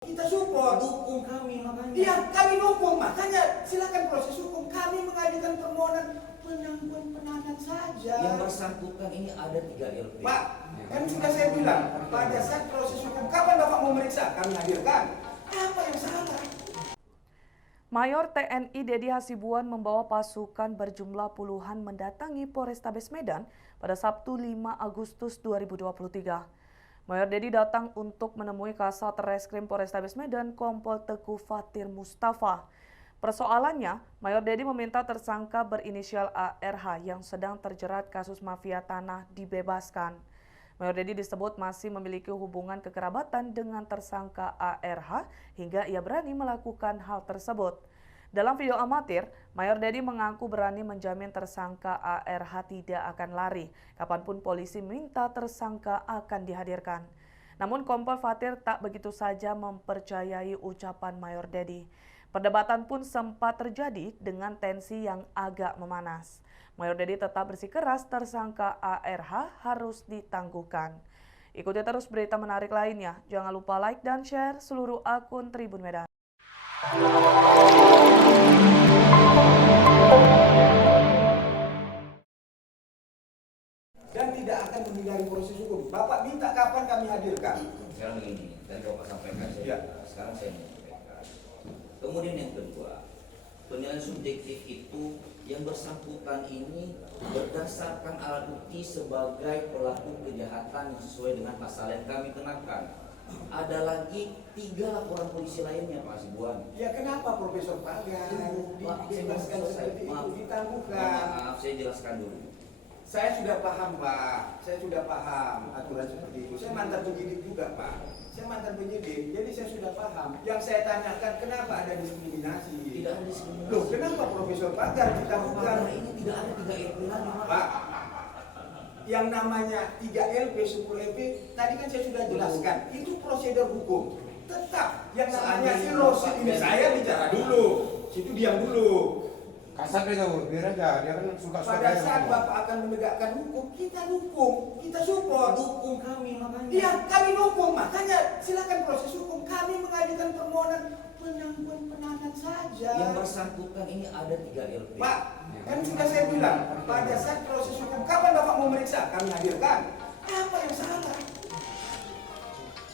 Kita support. Dukung kami makanya. Iya, kami dukung. Makanya silakan proses hukum. Kami mengajukan permohonan penangguhan penahanan saja. Yang bersangkutan ini ada 3 LP. Pak, kan sudah saya bilang, pada saat proses hukum, kapan Bapak mau meriksa? Kami hadirkan. Apa yang salah? Mayor TNI Dedi Hasibuan membawa pasukan berjumlah puluhan mendatangi Polrestabes Medan pada Sabtu 5 Agustus 2023. Mayor Dedi datang untuk menemui Kasat Reskrim Polrestabes Medan Kompol Teguh Fatir Mustafa. Persoalannya, Mayor Dedi meminta tersangka berinisial ARH yang sedang terjerat kasus mafia tanah dibebaskan. Mayor Dedi disebut masih memiliki hubungan kekerabatan dengan tersangka ARH hingga ia berani melakukan hal tersebut. Dalam video amatir, Mayor Dedi mengaku berani menjamin tersangka ARH tidak akan lari. Kapanpun polisi minta tersangka akan dihadirkan. Namun Kompol Fatir tak begitu saja mempercayai ucapan Mayor Dedi. Perdebatan pun sempat terjadi dengan tensi yang agak memanas. Mayor Dedi tetap bersikeras tersangka ARH harus ditangguhkan. Ikuti terus berita menarik lainnya. Jangan lupa like dan share seluruh akun Tribun Medan. Dan tidak akan menghindari proses hukum. Bapak minta kapan kami hadirkan? Sekarang begini, dan Bapak sampaikan saya. Ya. Sekarang saya mau sampaikan. Kemudian yang kedua, penilaian subjektif itu yang bersangkutan ini berdasarkan alat bukti sebagai pelaku kejahatan sesuai dengan pasal yang kami kenakan. Ada lagi 3 laporan polisi lainnya Pak Hasibuan. Ya kenapa Profesor Pagar dibebaskan seperti itu, ditangguhkan? Maaf, saya jelaskan dulu. Saya sudah paham Pak, saya sudah paham aturan seperti itu. Saya mantan penyidik juga Pak, saya mantan penyidik, jadi saya sudah paham. Yang saya tanyakan kenapa ada diskriminasi? Tidak ada diskriminasi. Loh kenapa Profesor Pagar ditangguhkan? Karena ini tidak ada 3 LP lagi Pak, yang namanya 3 LP, 10 LP, tadi kan saya sudah jelaskan, itu prosedur hukum. Tetap yang namanya si Rosid ini, saya bicara dulu, situ diam dulu. Kasar itu, biar aja, dia kan suka-suka. Pada saat Bapak akan menegakkan hukum, kita dukung, kita support. Dukung kami makanya. Iya, kami dukung. Makanya silakan proses hukum. Kami mengajukan permohonan penangguhan penahanan saja. Yang bersangkutan ini ada 3 LP. Pak, kan sudah saya bilang, pada saat proses hukum, kapan Bapak mau meriksa? Kami hadirkan. Apa yang salah?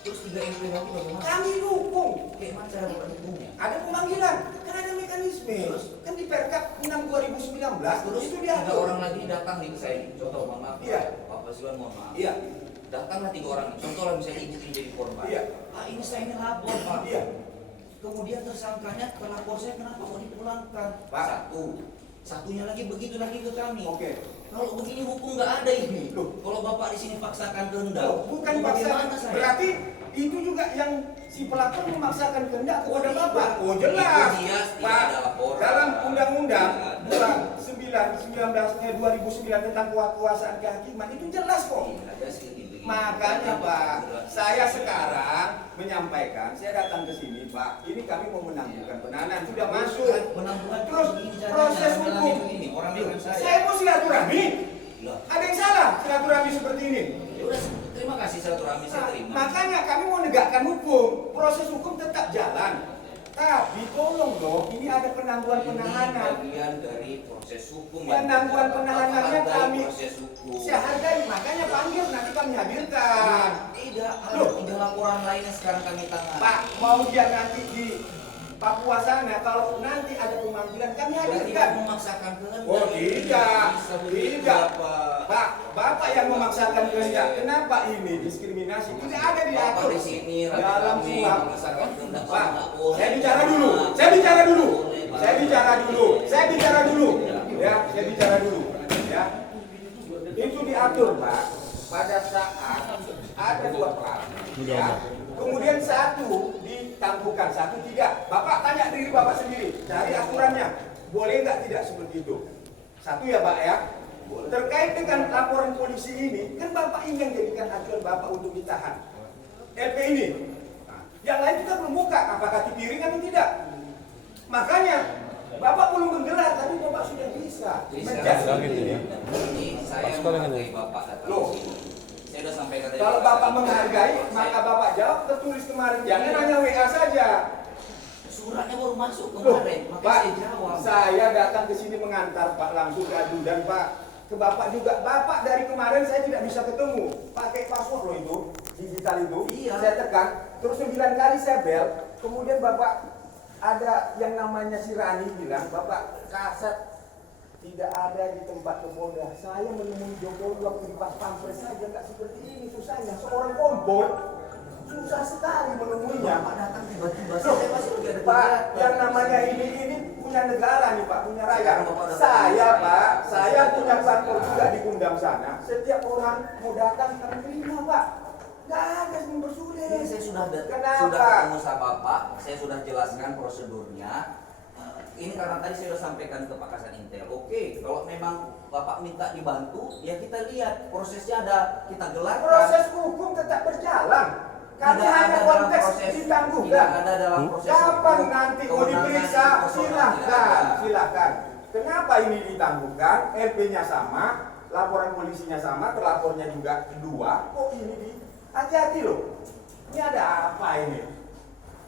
Terus 3 LP lagi bagaimana? Kami dukung. Kayak mana cara Bapak dukungnya? Ada pemanggilan, kan ada mekanisme. Terus? Kan di Perkap 6 2019, Terus itu 3 diatur. orang lagi datang di saya ini. Contoh, mohon maaf. Iya. Pak Hasibuan mohon maaf. Iya, Datanglah 3 orang. Contohlah misalnya ibu ini jadi korban. Iya. Pak, ini saya ini lapor Pak. iya. Kemudian tersangkanya pelapor saya kenapa mau dipulangkan? Pak. Satunya lagi begitu lagi ke kami. Oke. Kalau begini hukum nggak ada ini. Loh. Kalau Bapak di sini paksakan kehendak. Bukan mau paksa, bagaimana saya? berarti itu juga yang si pelapor memaksakan kehendak kepada Bapak. Oh jelas, Itu dia, tidak Pak. ada laporan. Dalam Undang-Undang Tidak ada. 2009 tentang kekuasaan kehakiman itu jelas kok. Iya, ada sih gitu. Makanya Pak, saya sekarang menyampaikan, saya datang ke sini Pak, ini kami mau menangguhkan penahanan, sudah masuk. Penangguhan Terus begini caranya, proses jangan hukum. begini, orang dengan saya. Saya mau silaturahmi. Loh. Ada yang salah silaturahmi seperti ini? Ya udah, terima kasih silaturahmi saya Nah, terima. makanya kami mau negakkan hukum, proses hukum tetap jalan. Tapi tolong dong, ini ada penangguhan penahanan. Ini bagian dari proses hukum. Penangguhan penahanannya Bapak kami hargai proses hukum. saya hargai, makanya panggil nanti kami hadirkan. Tidak, ada Loh. 3 laporan lain yang sekarang kami tangani. Pak, mau dia nanti di Papua sana, kalau nanti ada pemanggilan kami Berarti hadirkan. memaksakan kehendak. Oh tidak, Bisa begitu, tidak. Bapak. Pak, Bapak yang memaksakan kehendak. Kenapa ini diskriminasi? Tidak ada Bapak diatur di sini dalam rame-rame surat. memaksakan kehendak. Pak, Nggak boleh. saya bicara dulu. Saya bicara dulu. Boleh, Pak. Saya bicara dulu. Saya bicara dulu. Ya, saya bicara dulu. Ya. Itu diatur, Pak. Pada saat ada 2 pelaku. Ya. Kemudian 1 ditangguhkan, 1 tidak. Bapak tanya diri Bapak sendiri, cari aturannya. Boleh nggak tidak seperti itu? 1 ya Pak ya. Terkait dengan laporan polisi ini, kan Bapak ini yang jadikan acuan Bapak untuk ditahan. LP ini. Nah, yang lain kita belum buka, apakah piring atau tidak. Makanya Bapak belum menggelar, tapi Bapak sudah bisa Jadi menjadi. sekarang ini saya menghargai Bapak datang Loh. ke sini. Saya sudah sampaikan tadi. Kalau Bapak menghargai, maka Bapak jawab tertulis kemarin. Jangan hanya WA saja. Suratnya baru masuk Loh, kemarin, Pak, makanya saya jawab. saya datang ke sini mengantar Pak langsung gaduh dan Pak ke Bapak juga. Bapak dari kemarin saya tidak bisa ketemu. Pakai password loh itu, digital itu. Iya. Saya tekan, terus 9 kali saya bel. Kemudian Bapak ada yang namanya si Rani bilang, Bapak kasat tidak ada di tempat Kapolda. Saya menemui Jokowi waktu di pas pampres saja nggak seperti ini susahnya. Seorang kompol susah sekali menemuinya. Bapak datang tiba-tiba, saya masih tidak ada Pak, kegiatan. yang namanya ini punya negara nih Pak, punya rakyat. Sekarang Bapak datang Saya ke- Pak, saya punya kantor juga di Kundam sana. Setiap orang mau datang kami terima Pak. Nggak ada yang bersulit. Ini saya sudah Kenapa? sudah ketemu sama Bapak, saya sudah jelaskan prosedurnya. Ini karena tadi saya sudah sampaikan ke Pak Kasat Intel. Oke, kalau memang Bapak minta dibantu, ya kita lihat prosesnya ada, kita gelarkan. Proses hukum tetap berjalan. Kami Tidak hanya ada dalam konteks proses- ditangguhkan. Tidak ada dalam proses Kapan hukum, nanti mau kewenangan diperiksa? itu tidak Silahkan, ada. silahkan. Kenapa ini ditangguhkan? LP-nya sama, laporan polisinya sama, terlapornya juga dua. Kok ini di hati-hati loh. Ini ada apa ini?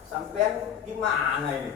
Sampean gimana ini?